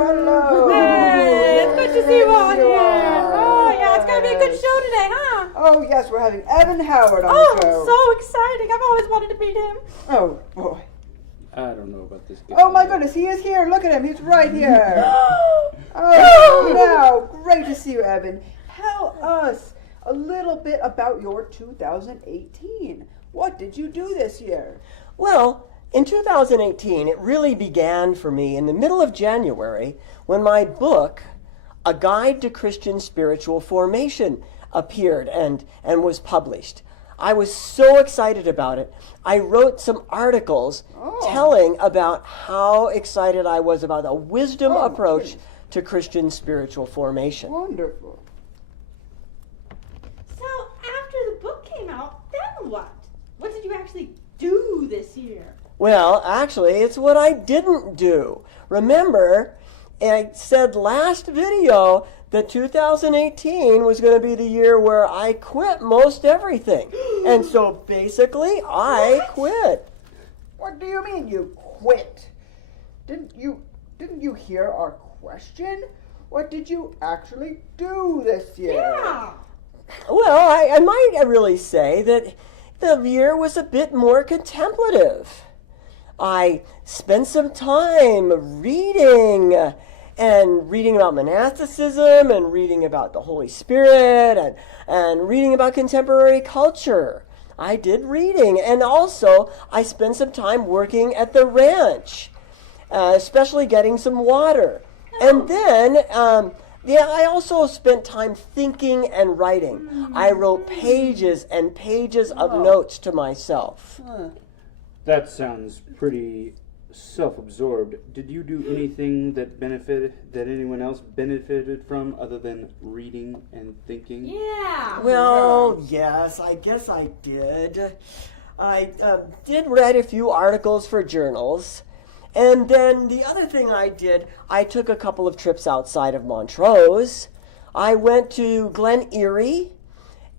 hello. Hey, it's good to see you all here. Oh, yeah, it's going to be a good show today, huh? Oh, yes, we're having Evan Howard on the show. So exciting. I've always wanted to meet him. Oh, boy. I don't know about this guy. Oh, my goodness, he is here. Look at him. He's right here. Oh, now, great to see you, Evan. Tell us a little bit about your 2018. What did you do this year? Well, in 2018, it really began for me in the middle of January when my book, A Guide to Christian Spiritual Formation, appeared and was published. I was so excited about it. I wrote some articles telling about how excited I was about a wisdom approach to Christian spiritual formation. Wonderful. So, after the book came out, then what? What did you actually do this year? Well, actually, it's what I didn't do. Remember, I said last video that 2018 was going to be the year where I quit most everything. And so basically, I quit. What do you mean you quit? Didn't you hear our question? What did you actually do this year? Yeah. Well, I might really say that the year was a bit more contemplative. I spent some time reading about monasticism and reading about the Holy Spirit and reading about contemporary culture. I did reading, and also I spent some time working at the ranch, especially getting some water. And then, I also spent time thinking and writing. I wrote pages and pages of notes to myself. That sounds pretty self-absorbed. Did you do anything that anyone else benefited from other than reading and thinking? Yeah. Well, yes, I guess I did. I did write a few articles for journals. And then the other thing I did, I took a couple of trips outside of Montrose. I went to Glen Erie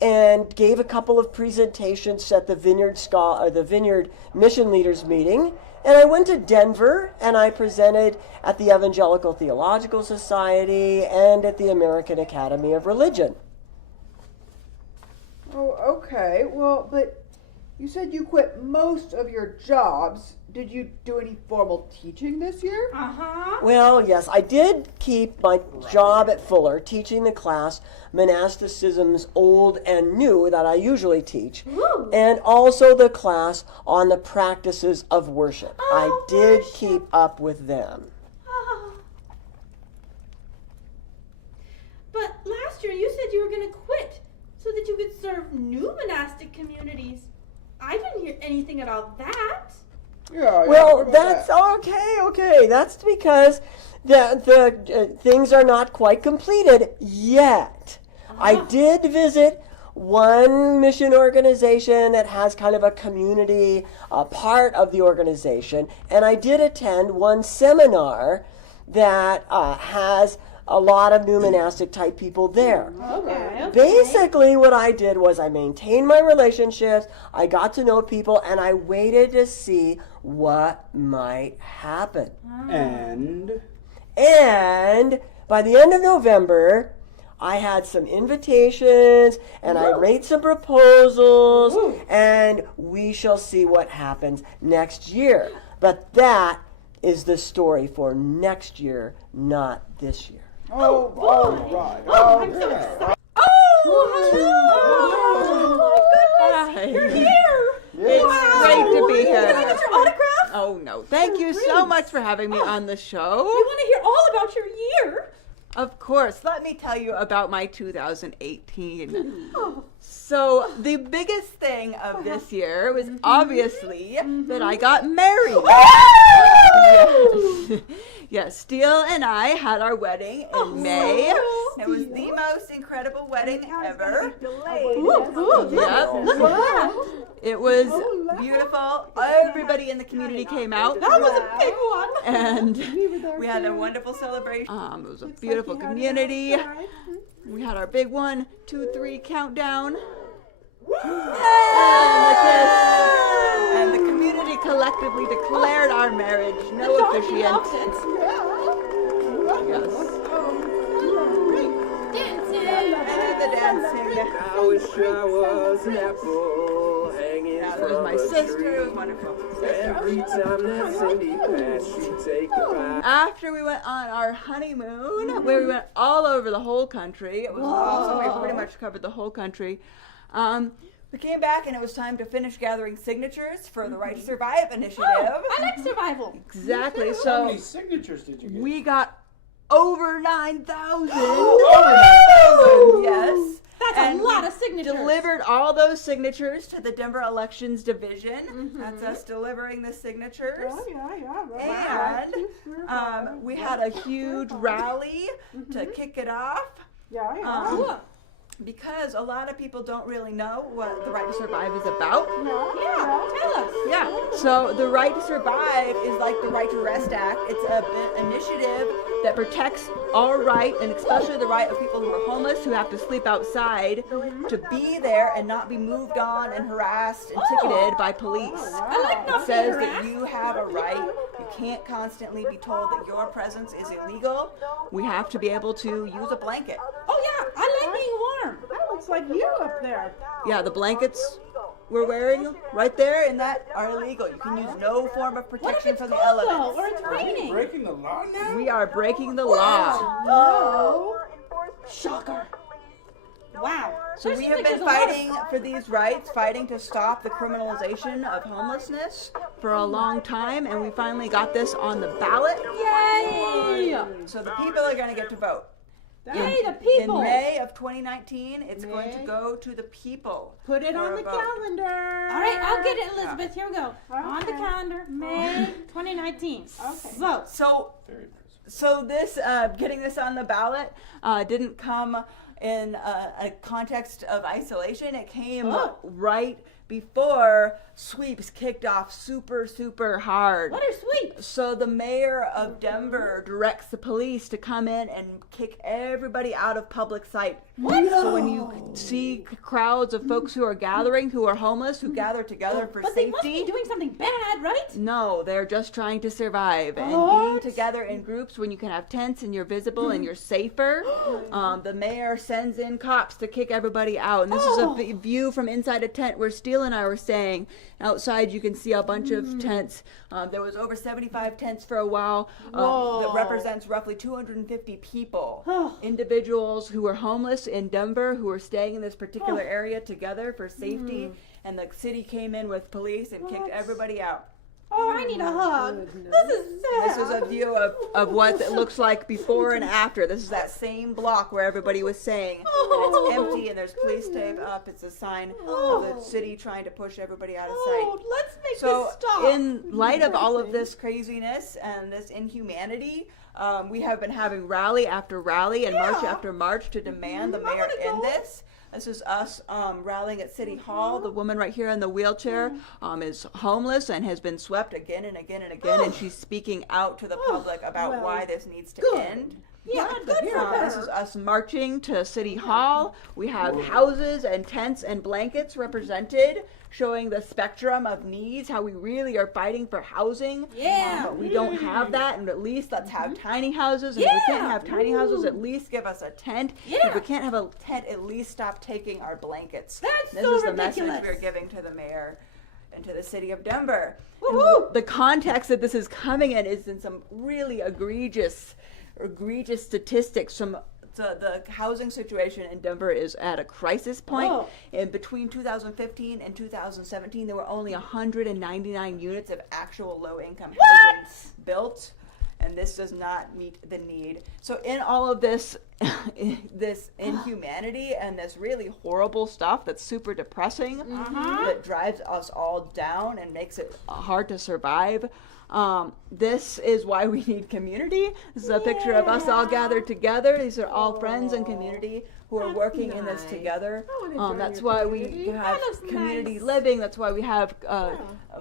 and gave a couple of presentations at the Vineyard Mission Leaders meeting. And I went to Denver and I presented at the Evangelical Theological Society and at the American Academy of Religion. Oh, okay. Well, but you said you quit most of your jobs. Did you do any formal teaching this year? Uh-huh. Well, yes, I did keep my job at Fuller, teaching the class Monasticism's Old and New that I usually teach, and also the class on the practices of worship. I did keep up with them. But last year you said you were going to quit so that you could serve new monastic communities. I didn't hear anything about that. Well, that's okay. That's because the things are not quite completed yet. I did visit one mission organization that has kind of a community part of the organization, and I did attend one seminar that has a lot of new monastic type people there. Okay. Basically, what I did was I maintained my relationships, I got to know people, and I waited to see what might happen. And by the end of November, I had some invitations, and I made some proposals, and we shall see what happens next year. But that is the story for next year, not this year. Oh, all right. Oh, I'm so excited. Oh, my goodness. You're here. It's great to be here. Can I get your autograph? Oh, no. Thank you so much for having me on the show. We want to hear all about your year. Of course. Let me tell you about my 2018. So the biggest thing of this year was obviously that I got married. Yes, Steele and I had our wedding in May. It was the most incredible wedding ever. It was beautiful. Everybody in the community came out. That was a big one. And we had a wonderful celebration. It was a beautiful community. We had our big 1, 2, 3 countdown. And the community collectively declared our our marriage. No the doggy officiant. loved it. Yes. Dancing. And the dancing. I wish I was an apple hanging Yeah, from there was my a sister. tree. It was wonderful. Every time that Cindy passed, she'd take a ride. After we went on our honeymoon, where we went all over the whole country, it was awesome. We pretty much covered the whole country. We came back and it was time to finish gathering signatures for the Right to Survive initiative. I like survival. Exactly. How So many signatures did you get? we got over 9,000. Yes. That's And a lot we of signatures. Delivered all those signatures to the Denver Elections Division. That's us delivering the signatures. And we had a huge rally to kick it off. Because a lot of people don't really know what the Right to Survive is about. Yeah, tell us. Yeah. So the Right to Survive is like the Right to Rest Act. It's an initiative that protects our right, and especially the right of people who are homeless, who have to sleep outside, to be there and not be moved on and harassed and ticketed by police. I like not It says being that harassed. you have a right. You can't constantly be told that your presence is illegal. We have to be able to use a blanket. Oh yeah, I like being warm. That looks like you up there. Yeah, the blankets we're wearing right there and that are illegal. You can use no form of What if protection it's from the cold though, elements. or it's raining? Breaking the law now? We are breaking the law. No. Shocker. Wow. So we Seems have like been there's a lot of fighting for these rights, fighting to stop the criminalization of homelessness for a long time, and we finally got this on the ballot. Yay! So the people are going to get to vote. Yay, the people. In May of 2019, it's going to go to the people. Put it for on a the vote. calendar. All right, I'll get it, Elizabeth. Here we go. On the Okay. calendar, May 2019. Okay. Vote. So Very impressive. So this, getting this on the ballot, didn't come in a context of isolation. It came right before sweeps kicked off super hard. What are sweeps? So the mayor of Denver directs the police to come in and kick everybody out of public sight. What? So when you see crowds of folks who are gathering, who are homeless, who gather together for But they must safety. be doing something bad, right? No, they're just trying to survive and being What? together in groups when you can have tents and you're visible and you're safer. The mayor sends in cops to kick everybody out. And this is a view from inside a tent where Steele and I were staying. Outside you can see a bunch of tents. There was over 75 tents for a while that represents roughly 250 people. Individuals who were homeless in Denver who were staying in this particular area together for safety. And the city came in with police and kicked everybody out. Oh, I need a hug. This is sad. This is a view of what it looks like before and after. This is that same block where everybody was saying. And it's empty and there's police tape up. It's a sign of the city trying to push everybody out of sight. Oh, let's make So this stop. in light of all of this craziness and this inhumanity, we have been having rally after rally and march after march to demand the mayor end this. This is us rallying at City Hall. The woman right here in the wheelchair is homeless and has been swept again and again and again, and she's speaking out to the public about why this needs to end. Yeah, good for her. This is us marching to City Hall. We have houses and tents and blankets represented, showing the spectrum of needs, how we really are fighting for housing. Yeah. But we don't have that, and at least let's have tiny houses. And if we can't have tiny houses, at least give us a tent. Yeah. If we can't have a tent, at least stop taking our blankets. That's this so is the ridiculous. message we're giving to the mayor and to the city of Denver. Woo-hoo. The context that this is coming in is in some really egregious statistics from the housing situation in Denver is at a crisis point. Oh. And between 2015 and 2017, there were only 199 units of actual low-income housing built, and this does not meet the need. So in all of this, this inhumanity and this really horrible stuff that's super depressing, that drives us all down and makes it hard to survive. This is why we need community. This is a picture of us all gathered together. These are all friends and community who are That's working in this nice. together. I wanna join That's your why community. we have looks community nice. living. That's why we have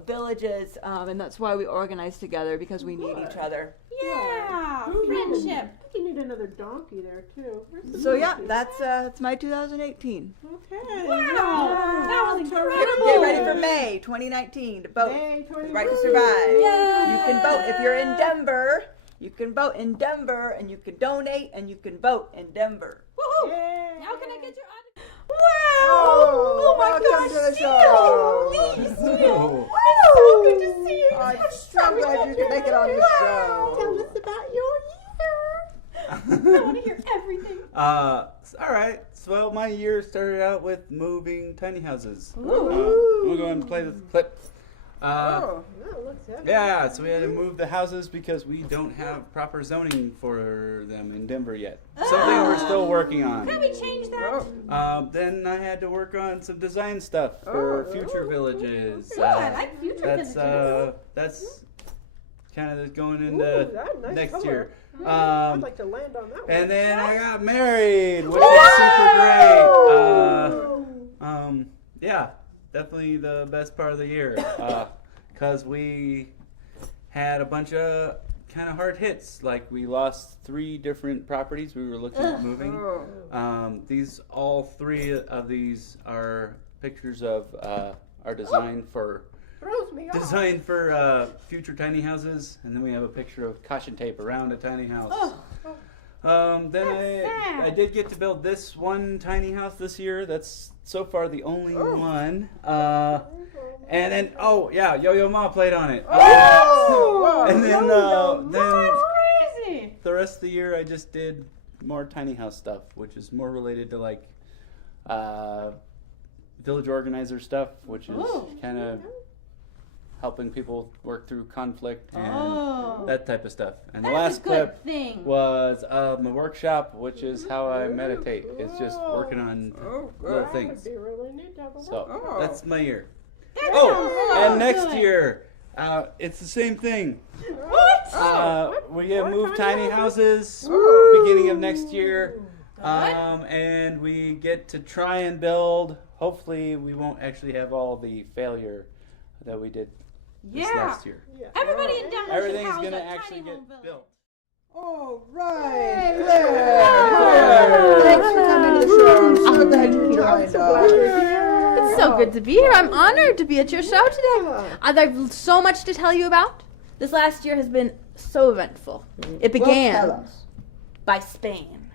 villages, and that's why we organize together, because we need each other. Yeah, friendship. You need another donkey there too. Where's the So yeah, donkey? that's my 2018. Okay. Wow, that was incredible. Get ready for May 2019 to vote. May The 20. right to survive. Yay. You can vote if you're in Denver. You can vote in Denver, and you can donate, and you can vote in Denver. Woohoo! Yay. Now can I get your autograph? Oh, my welcome gosh, to the Steele! show. Please, Steele. It's so good to see you. I'm so glad you could make it on the Tell show. us about your I want to hear everything. All right. So, well, my year started out with moving tiny houses. I'm gonna go ahead and play this clip. Oh, year. Oh, looks heavy. Yeah, so we had to move the houses because we don't have proper zoning for them in Denver yet. Something we're still working on. Can we change that? Then I had to work on some design stuff for future villages. Ooh, I like future villages. That's kind of going Ooh, into that nice next color. year. I'd like to land on that one. And then I got married, which was super great. Yeah, definitely the best part of the year, because we had a bunch of kind of hard hits. Like we lost 3 different properties we were looking at moving. All 3 of these are pictures of our design for. Throws me off. Designed for future tiny houses, and then we have a picture of caution tape around a tiny house. Then I did get to build this one tiny house this year. That's so far the only one. And then Yo-Yo Ma played on it. And then Crazy. the rest of the year I just did more tiny house stuff, which is more related to like village organizer stuff, which is kind of helping people work through conflict and that type of stuff. And the last clip was my workshop, which is how I meditate. It's just working on little things. That'd be really neat to have a So that's my year. That's And next year, it's the same thing. What? We get moved tiny houses beginning of next year. And we get to try and build. Hopefully, we won't actually have all the failure that we did this last year. Everybody in Denver Everything's should house gonna a actually tiny home get village. built. all right. Good. Thanks for coming to the show. I'm so glad you joined us. It's so good to be here. I'm honored to be at your show today. I've so much to tell you about. This last year has been so eventful. It Well, began tell us. by Spain.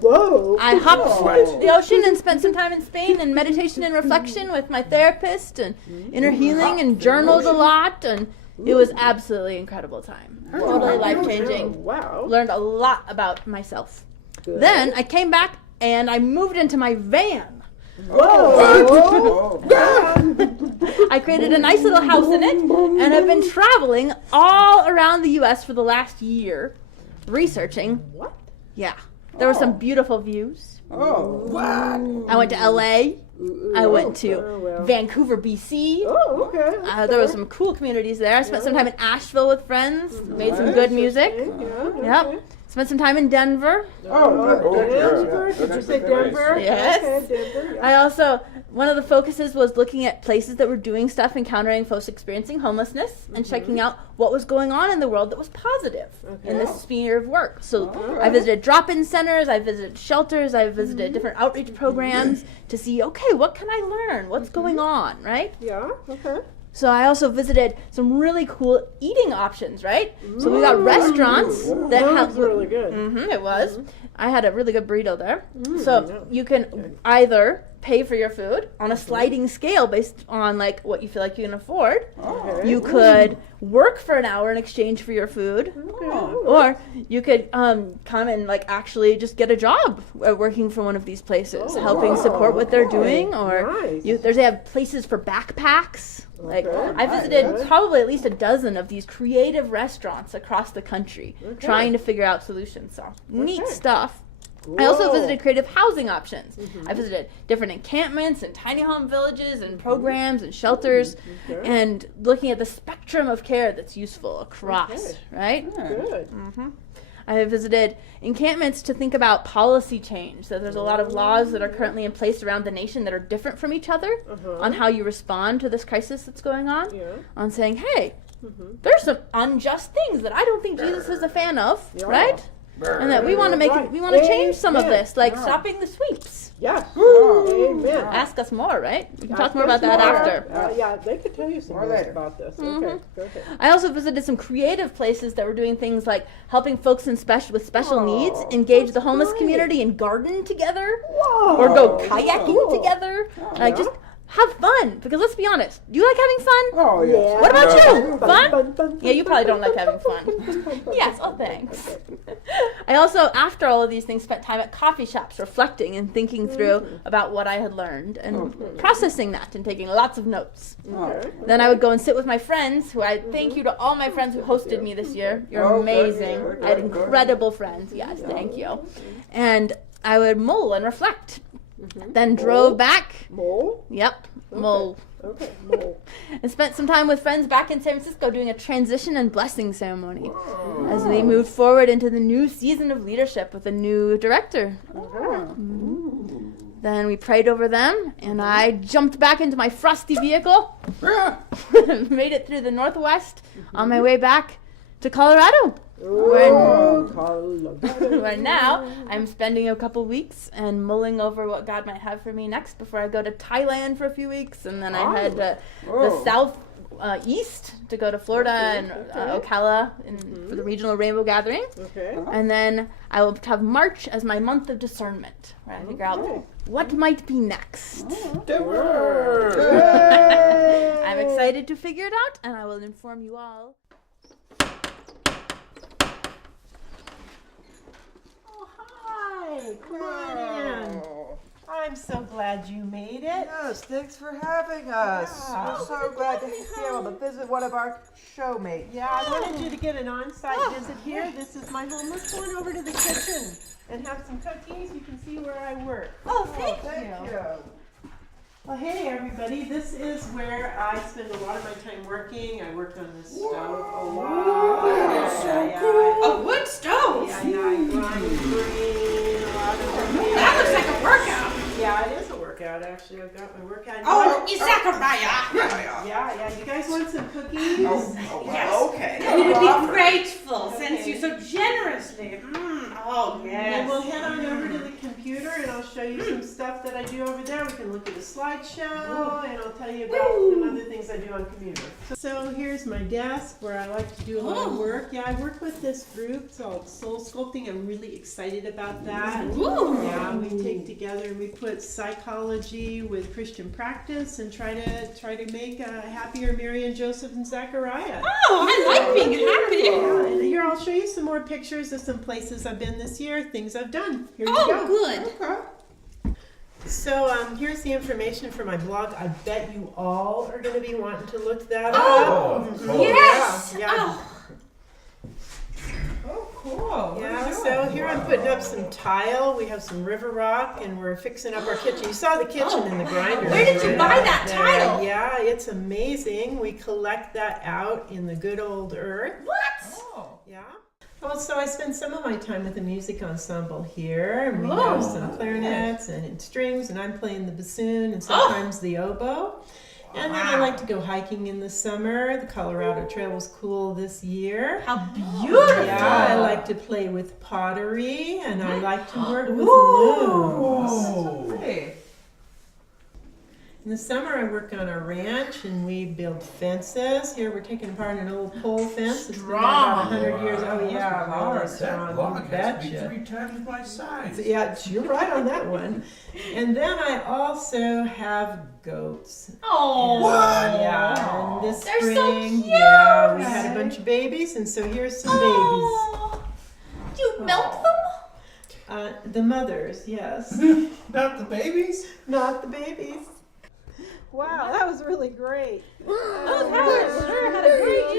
Whoa. I hopped Whoa. the ocean and spent some time in Spain and meditation and reflection with my therapist and inner healing and journaled a lot, and it was absolutely incredible time. Totally life changing. Wow. Learned a lot about myself. Then I came back and I moved into my van. Whoa. I created a nice little house in it and have been traveling all around the U.S. for the last year, researching. What? Yeah, there were some beautiful views. Oh. I went to L.A. I went to well. Vancouver, B.C. Oh, okay. There were some cool communities there. I spent some time in Asheville with friends, made some good music. Yep. Spent some time in Denver. Denver? Did you say Denver? Yes. Okay, Denver. I also, one of the focuses was looking at places that were doing stuff, encountering folks experiencing homelessness, and checking out what was going on in the world that was positive in this sphere of work. So I visited drop-in centers, I visited shelters, I visited different outreach programs to see, okay, what can I learn? What's going on, right? Yeah, okay. So I also visited some really cool eating options, right? So we got restaurants that That was have really good. it was. I had a really good burrito there. So you can either pay for your food on a sliding scale based on like what you feel like you can afford. You could work for an hour in exchange for your food, or you could come and like actually just get a job working for one of these places, helping support what they're doing. Or Nice. they have places for backpacks. Like I visited probably at least a dozen of these creative restaurants across the country, trying to figure out solutions. So neat stuff. I also visited creative housing options. I visited different encampments and tiny home villages and programs and shelters, and looking at the spectrum of care that's useful across. Right. Good. I have visited encampments to think about policy change. So there's a lot of laws that are currently in place around the nation that are different from each other on how you respond to this crisis that's going on. Yeah. On saying, hey, there's some unjust things that I don't think Jesus is a fan of, right? And that we want to make Right. we want to change some of Amen. this, like stopping the sweeps. Yes. Amen. Ask us more, right? We can talk Ask more about us that more. after. Yeah, they could tell you some More more later. about this. Okay, go ahead. I also visited some creative places that were doing things like helping folks with special needs engage the homeless great. community and garden together, Whoa. or go kayaking cool. together. Like just have fun, because let's be honest, do you like having fun? Oh, yes. What about you? Fun, Fun? fun, Yeah, you probably don't like having fun. Yes, oh thanks. I also, after all of these things, spent time at coffee shops reflecting and thinking through about what I had learned and processing that and taking lots of notes. Okay. Then I would go and sit with my friends, who I thank you to all my friends who hosted me this year. You're Oh, good, amazing. good, I had good, good. incredible friends. Yes, thank you. And I would mull and reflect. Then drove back. Mole? Yep, mull. Okay, mole. And spent some time with friends back in San Francisco doing a transition and blessing ceremony as we moved forward into the new season of leadership with a new director. Then we prayed over them, and I jumped back into my frosty vehicle, made it through the Northwest on my way back to Colorado, Oh, Colorado. where now I'm spending a couple weeks and mulling over what God might have for me next before I go to Thailand for a few weeks, and then I head to the south east to go to Florida and Ocala for the regional rainbow gathering. Okay. And then I will have March as my month of discernment, where I figure out what might be next. I'm excited to figure it out, and I will inform you all. Oh, hi. Come on in. I'm so glad you made it. Yes, thanks for having us. Yeah. We're so glad to be able to visit one of our showmates. Yeah, I wanted you to get an on-site visit here. This is my home. Let's go on over to the kitchen and have some cookies. You can see where I work. Oh, thank you. Well, hey, everybody. This is where I spend a lot of my time working. I work on this stove a lot. That is so Yeah, cool. A wood stove? Yeah, I grind green, a lot of them. That looks like a workout. Yeah, it is a workout, actually. I've got my workout. Oh, Zachariah. Yeah. You guys want some cookies? Yes. Okay. We would be grateful since you so generously. Oh, And we'll yes. head on over to the computer and I'll show you some stuff that I do over there. We can look at a slideshow and I'll tell you about some other things I do on computer. So here's my desk where I like to do a lot of work. Yeah, I work with this group called Soul Sculpting. I'm really excited about that. Yeah, we take together and we put psychology with Christian practice and try to make a happier Mary and Joseph and Zachariah. Oh, I like being happy. Yeah, and here I'll show you some more pictures of some places I've been this year, things I've done. Here you Oh, go. good. So here's the information for my blog. I bet you all are going to be wanting to look that Oh, up. yes. Yeah. Oh. Oh, cool. Yeah, so here I'm putting up some tile. We have some river rock and we're fixing up our kitchen. You saw the kitchen in the grinder. Where did you right buy out that there. tile? Yeah, it's amazing. We collect that out in the good old earth. What? Yeah. Well, so I spend some of my time with the music ensemble here. And we have some clarinets and strings, and I'm playing the bassoon and sometimes the oboe. And then I like to go hiking in the summer. The Colorado Trail was cool this year. How beautiful. Yeah, I like to play with pottery, and I like to work with looms. Hey. In the summer, I work on a ranch, and we build fences. Here, we're taking apart an old pole fence. It's been there about 100 years. Oh, yeah, really strong. You betcha. 3 times my size. Yeah, you're right on that one. And then I also have goats. Oh. Yeah, and this They're so spring, cute. yeah, we had a bunch of babies, and so here's some babies. Oh. Do you milk them? The mothers, yes. Not the babies? Not the babies. Wow, that was really great. Sure, had a great